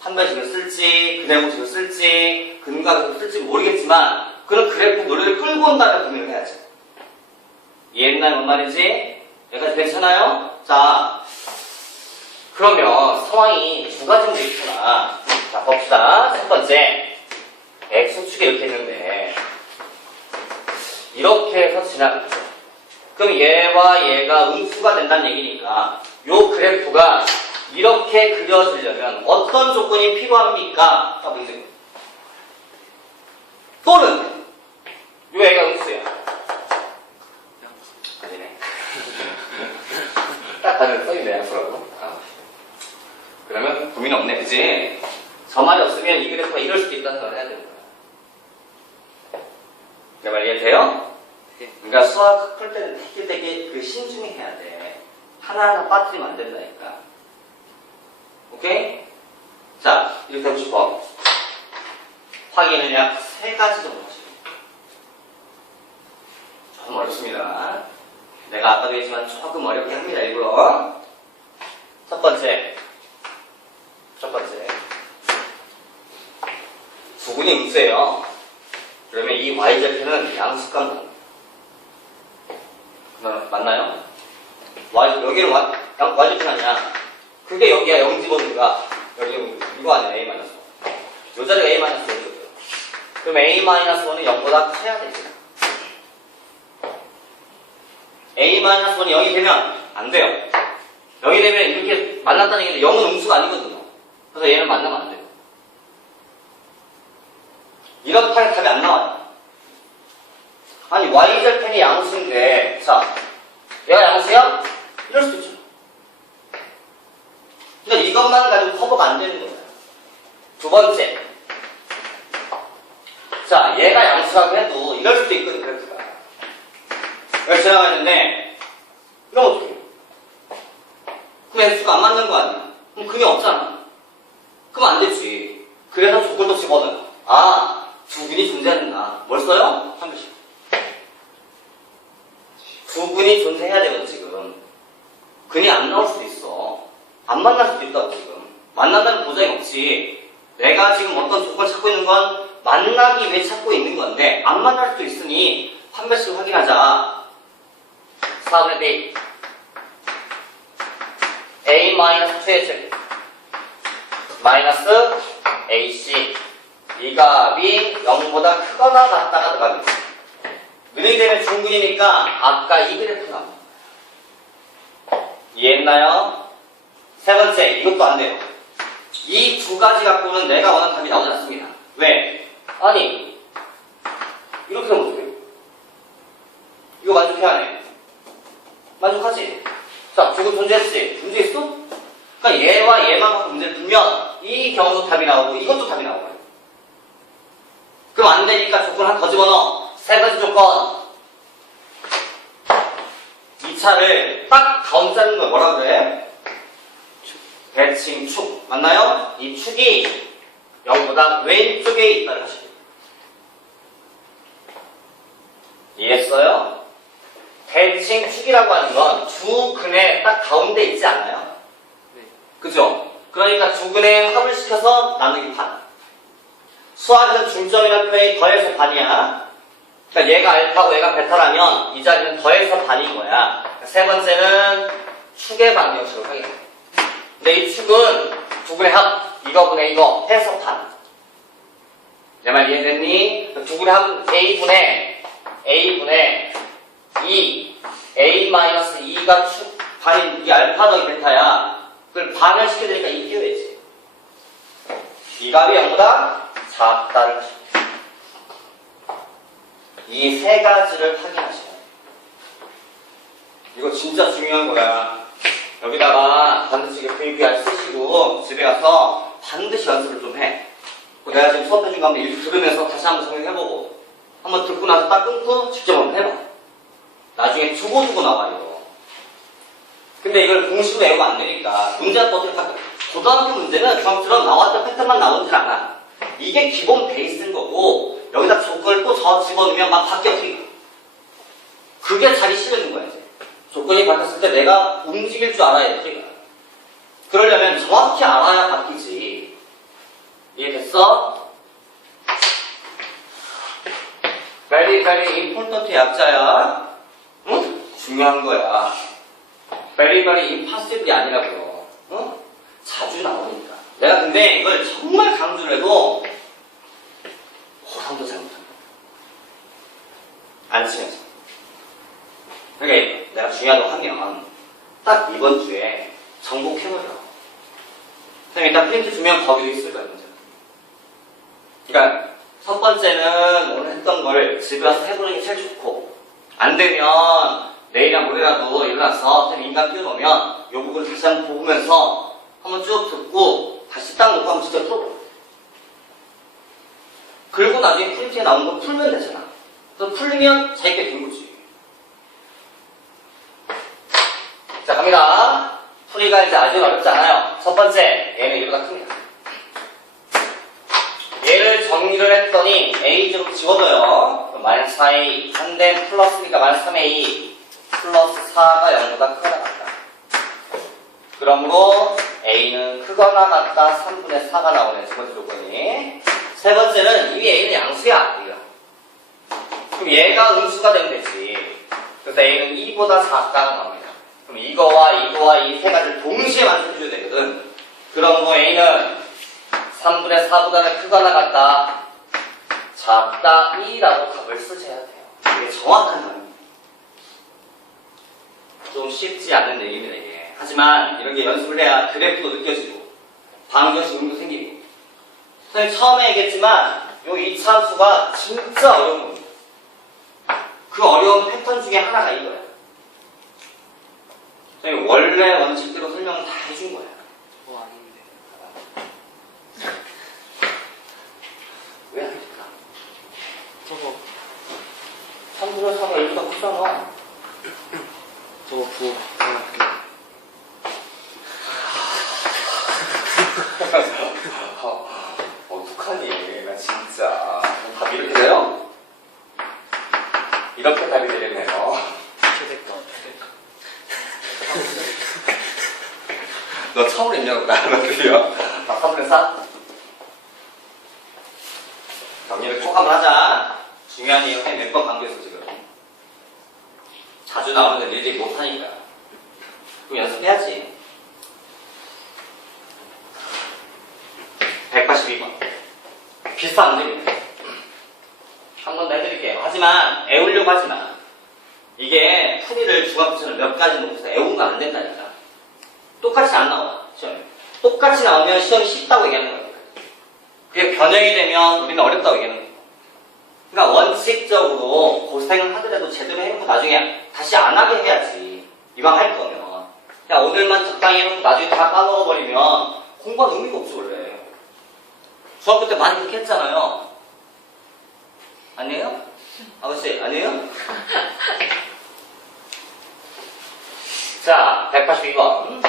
판별식을 쓸지 근해공식을 쓸지 근각을 쓸지 모르겠지만 그런 그래프 논리를 끌고 온 다음에 고민을 해야지. 이해했나요? 뭔 말인지? 여기까지 괜찮아요? 자, 그러면 상황이 두 가지로 있구나. 자, 봅시다. 첫 번째, x축이 이렇게 있는데 이렇게 해서 지나가죠. 그럼 얘와 얘가 음수가 된다는 얘기니까 요 그래프가 이렇게 그려지려면 어떤 조건이 필요합니까? 자, 문제. 또는 요 애가 음수야. 아니네. 딱 가는 써있네, 앞으로. 그러면 고민 없네, 그지? 저 말이 없으면 이 그래프가 이럴 수도 있다는 걸 해야 되는 거야. 내 말 이해돼요? 그러니까 수학 풀 때는 되게 그 신중히 해야 돼. 하나하나 빠뜨리면 안 된다니까. 오케이? 자, 이렇게 하고 싶어. 확인은 약 3가지 정도 하시고. 조금 어렵습니다. 내가 아까도 했지만 조금 어렵게 합니다, 일부러. 첫 번째. 두근이 음수예요. 그러면 이 y절편은 양수값 맞나요? 여기는 y절편 아니야. 그게 여기야, 0 집어넣으니까 여기 이거 아니야, a-1. 요 자리가 a-1. 그럼 a-1은 0보다 커야 되지. a-1이 0이 되면 안 돼요. 0이 되면 이렇게 만났다는 얘기인데 0은 음수가 아니거든요. 그래서 얘는 만나면 안 돼요. 이렇다면 답이 안 나와요. 아니 y절편이 양수인데 자 얘가 양수야? 이럴 수도 있죠. 근데 이것만 가지고 커버가 안 되는 거예요. 두 번째. 자, 얘가 양수라고 해도 이럴 수도 있거든, 그래프가. 여기 지나가 있는데, 이러면 어떡해? 그럼 x가 안 맞는 거 아니야? 그럼 근이 없잖아. 그럼 안 되지. 그래서 조건도 집어넣어. 아, 두근이 존재하는가. 뭘 써요? 한 글씨. 두근이 존재해야 되거든, 지금. 근이 안 나올 수도 있어. 안 만날 수도 있다고, 지금. 만난다는 보장이 없지. 내가 지금 어떤 조건을 찾고 있는 건 만나기 위해 찾고 있는 건데, 안 만날 수도 있으니, 판별식을 확인하자. 4분의 B. A-2의 즉, 마이너스 AC. 이 값이 0보다 크거나 같다가 들어갑니다. 능이 되면 중근이니까 아까 이 그래프 나옵니다. 이해했나요? 세 번째, 이것도 안 돼요. 이 두 가지 갖고는 내가 원하는 답이 나오지 않습니다. 왜? 아니, 이렇게 하면 어떡해요? 이거 만족해 안 해? 만족하지? 자, 두근 존재했지? 존재했어? 그러니까 얘와 얘만 갖고 문제를 풀면 이 경우도 답이 나오고 이것도 답이 나오고 그럼 안 되니까 조건 하나 더 집어넣어. 세 가지 조건. 2차를 딱 가운데 자르는 걸 뭐라 그래? 대칭 축. 맞나요? 이 축이 0보다 왼쪽에 있다는 것입니다. 이해했어요? 대칭 축이라고 하는 건 두 근의 딱 가운데 있지 않나요? 네. 그죠? 그러니까 두 근의 합을 시켜서 나누기 반. 수학에서 중점이라는 표현이 더해서 반이야. 그러니까 얘가 알파고 얘가 베타라면 이 자리는 더해서 반인 거야. 세 번째는 축의 방정식을 확인해. 근데 이 축은 두 근의 합, 이거분의 이거 해서 반. 내 말 이해됐니? 두 근의 합은 A분의 2, A-2가 축, 반인, 이 알파 더하기 베타야. 그걸 반을 시켜드리니까 이 끼워야지. 이 값이 0보다 작다는 것입니다. 이 세 가지를 확인하셔야 돼요. 이거 진짜 중요한 거야. 여기다가 반드시 VBR 쓰시고 집에 가서 반드시 연습을 좀 해. 내가 지금 수업해준 거 한번 들으면서 다시 한번 정리해보고 한번 듣고 나서 딱 끊고 직접 한번 해봐. 나중에 두고두고 나와요. 근데 이걸 공식으로 외우면 안 되니까 문제가 또 어떻게 바뀌어. 고등학교 문제는 중학교처럼 나왔던 패턴만 나오질 않아. 이게 기본 베이스인 거고 여기다 조건을 또 저 집어넣으면 막 바뀌어 트리가. 그게 자리 실려준 거야 이제. 조건이 바뀌었을 때 내가 움직일 줄 알아야 돼 트리가. 그러려면 정확히 알아야 바뀌지. 이해됐어? Very very important 약자야. 응? 중요한 거야. Very very impossible이 아니라고요. 응? 자주 나오니까. 내가 근데 이걸 정말 강조를 해도 호상도 잘못한다. 안 친해져. 그러니까 내가 중요하다고 하면 딱 이번 주에 정복해버려. 그럼 일단 프린트 주면 거기도 있을 거야 문제가. 그러니까 첫 번째는 오늘 했던 걸 집에 와서 해보는 게 제일 좋고 안 되면 내일이나 모레라도 일어나서 쌤 인강 띄워놓으면 이 부분을 다시 한번 보면서 한번 쭉 듣고 다시 딱 놓고 한번 직접 풀어봐. 그리고 나중에 프린트에 나오는 거 풀면 되잖아. 그래서 풀리면 자기가 된 거지. 자 갑니다. 풀이가 이제 아주 어렵지 않아요. 첫 번째 얘는 얘보다 큽니다. 얘를 정리를 했더니 a 좀 지워져요. 그럼 마이너스 4a 한대 플러스니까 마이너스 3a 플러스 4가 0보다 크거나 같다. 그러므로 a는 크거나 같다 3분의 4가 나오네. 두 번째 조건이. 세 번째는 이미 a는 양수야. 이거. 그럼 얘가 음수가 되면 되지. 그래서 a는 2보다 4가 나옵니다. 그럼 이거와 이 세 가지를 동시에 만족해줘야 되거든. 그러므로 a는 3분의 4보다는 크거나 같다. 작다 2라고 값을 쓰셔야 돼요. 이게 정확한 말입니다. 좀 쉽지 않은 얘기입니다 이게. 하지만 이런 게 연습을 해야 그래프도 느껴지고 방정식 운도 생기고. 선생님 처음에 얘기했지만 요 2차 함수가 진짜 어려운 겁니다. 그 어려운 패턴 중에 하나가 이거야. 선생님 원래 원칙대로 설명을 다 해준 거야. 아닌데. 왜 안 될까? 저거 3분의 4가 1보다 크잖아. 저거 부어. 어떡하니 나 진짜. 답이 이렇게 돼요? 이렇게 답이 되겠네요. 최대값. 너 처음으로 입력을 나는 드디어. 3분의 4? 정리를 꼭 한번 하자. 중요한 이유 몇 번 강조했어 지금. 자주 나오는데 일일이 못하니까. 그럼 연습해야지. 182번. 비슷한 문제입니다. 한 번 더 해드릴게요. 하지만 애우려고 하지 마. 이게 풀이를 중학교처럼 몇 가지 놓고서 애우면 안 된다니까. 똑같이 안 나와. 시험에. 똑같이 나오면 시험이 쉽다고 얘기하는 거예요. 그게 변형이 되면 우리는 어렵다고 얘기하는 거예요. 그러니까 원칙적으로 고생을 하더라도 제대로 해놓고 나중에 다시 안 하게 해야지. 이왕 할 거면. 그냥 오늘만 적당히 해놓고 나중에 다 까먹어버리면 공부한 의미가 없어 원래. 중학교 때 많이 그렇게 했잖아요. 아니에요? 아버지 아니에요? 자 182번.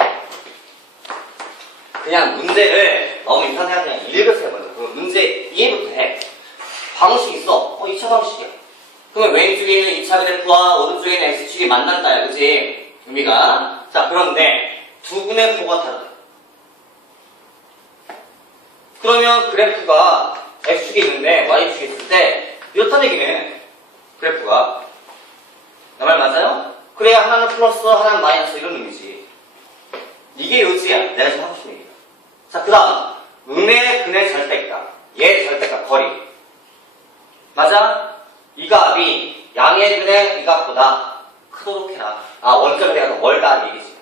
그냥 문제를 너무 이상하게 그냥 읽으세요 먼저. 그럼 문제 이해부터 해. 방식이 있어. 2차 방식이야. 그러면 왼쪽에 있는 2차 그래프와 오른쪽에 있는 x축이 만난다야. 그치? 의미가. 자 그런데 두 분의 표가 다르다. 그러면 그래프가 x축이 있는데 y축이 있을 때 이렇다는 얘기네. 그래프가. 내 말 맞아요? 그래야 하나는 플러스 하나는 마이너스 이런 의미지. 이게 요지야. 내가 지금 하고 싶은 얘기야. 자 그 다음 음의 근의 절대값. 얘 절대값 거리. 맞아? 이 값이 양의 근의 이 값보다 크도록 해라. 아 원점에 내가 더 멀다 이 얘기지.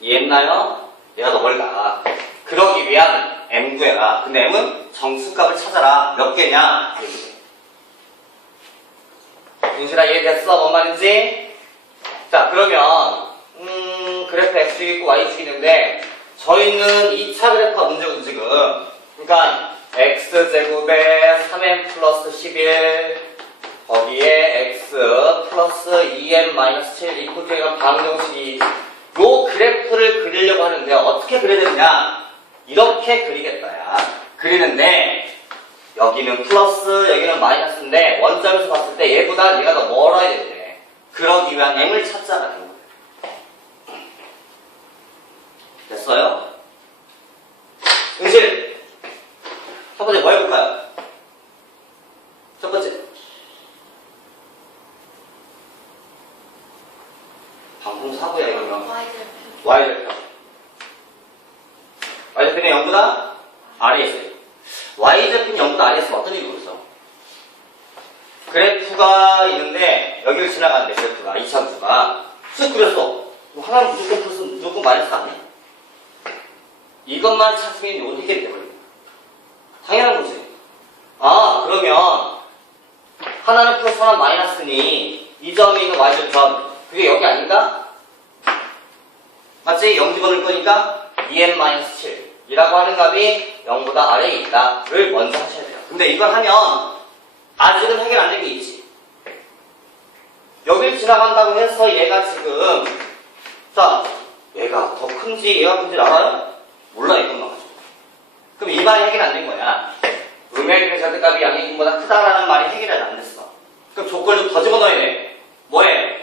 이해했나요? 내가 더 멀다. 그러기 위한 m 구해라. 근데 m은 정수값을 찾아라. 몇 개냐? 윤실아 이해됐어? 뭔 말인지? 자 그러면 그래프 x축이 있고 y축이 있는데 저희는 2차 그래프가 문제거든 지금. 그러니까 x제곱에 3m 플러스 11 거기에 x 플러스 2m 마이너스 7 이코트가 방정식이 요 그래프를 그리려고 하는데 어떻게 그려야 되느냐? 이렇게 그리겠다야. 그리는데 여기는 플러스 여기는 마이너스인데 원점에서 봤을 때 얘보다 얘가 더 멀어야 된대. 그러기 위한 m을 찾자라는 거예요. 됐어요? 응실 첫 번째 뭐 해볼까요? 첫 번째 방금 사고야 이러면 y절편 y절편이 0보다 아래에 있어요. y절편이 0보다 아래에 있으면 어떤 일이 벌어져? 그래프가 있는데 여기를 지나가는데 그래프가 이차수가 쓱 그렸어. 하나는 무조건 플러스 무조건 마이너스 안 해? 이것만 찾으면 이건 해결이 돼버립니다. 당연한 거지. 아 그러면 하나는 플러스 하나는 마이너스니 이 점이 이거 y절편 그게 여기 아닌가? 맞지? 0 집어넣을 거니까 2m-7 이라고 하는 값이 0보다 아래에 있다 를 먼저 하셔야 돼요. 근데 이걸 하면 아직은 해결 안 된 게 있지. 여길 지나간다고 해서 얘가 지금 자 얘가 더 큰지 얘가 큰지 알아요? 몰라 이것만 가지고. 그럼 이 말이 해결 안 된 거야. 음의 절대값이 양의 0보다 크다라는 말이 해결이 안 됐어. 그럼 조건을 더 집어넣어야 돼. 뭐해?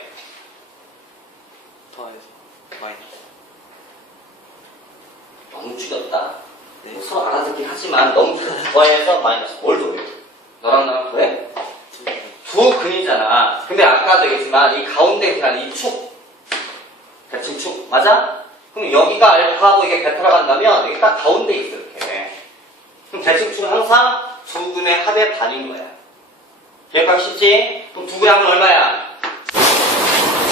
더해서 마이너스. 너무 죽였다. 네. 뭐 서로 알아듣긴 하지만 너무 죽였다. 더해서 마이너스. 뭘 더해? 너랑 나랑 더해? 두 근이잖아. 근데 아까도 얘기했지만 이 가운데 지나는 이 축. 대칭 축. 맞아? 그럼 여기가 알파하고 이게 베타로 간다면 여기 딱 가운데 있어 이렇게. 그럼 대칭 축은 항상 두 근의 합의 반인 거야. 기억하기 쉽지? 그럼 두 근의 합은 얼마야?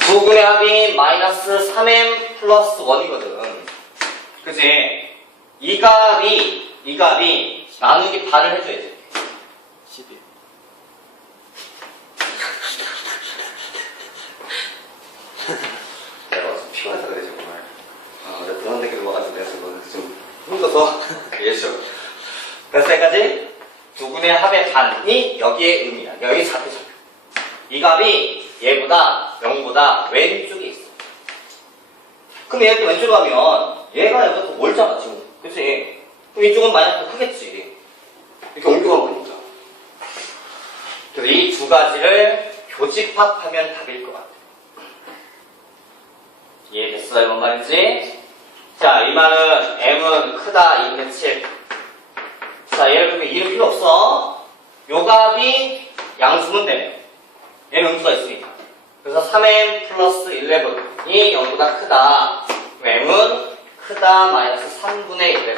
두 근의 합이 마이너스 3m 플러스 1이거든. 그치? 이 값이 나누기 반을 해줘야지. 11. 내가 좀 피곤해서 그래 정말. 내가 그런 데끼리 와가지고 내가 좀 힘들어서 예쇼. 그래서 여기까지 두 근의 합의 반이 여기에 의미야. 여기 잡혀. 이 값이 얘보다 0보다 왼쪽에 있어. 그럼 얘가 이렇게 왼쪽으로 가면 얘가 여기가 더 멀잖아 지금. 그치? 그럼 이쪽은 마이너스 더 크겠지. 이렇게 옮겨간 거니까. 그래서 이 두 가지를 교집합하면 답일 것 같아. 이해됐어요? 뭔 말인지? 자, 이 말은 m은 크다 2분의 7. 자, 예를 들면 2는 필요 없어. 요 값이 양수면 돼. 얘는 음수가 있으니까. 그래서 3m 플러스 11이 0보다 크다. m은 크다 마이너스 3분의 11.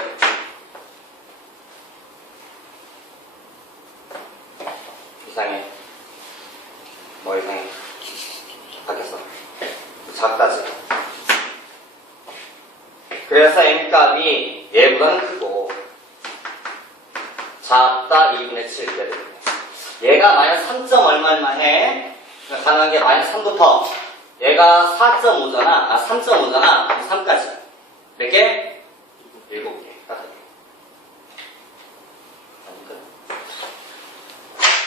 이상해. 뭐 이상해? 바뀌었어. 작다지. 그래서 m값이 얘보다는 크고 작다 2분의 7 이렇게 됩니다. 얘가 마이너스 3점 얼마나 해? 가능한 게 마이너스 3부터 얘가 4.5잖아. 3.5잖아. 3까지. 몇 개? 7개.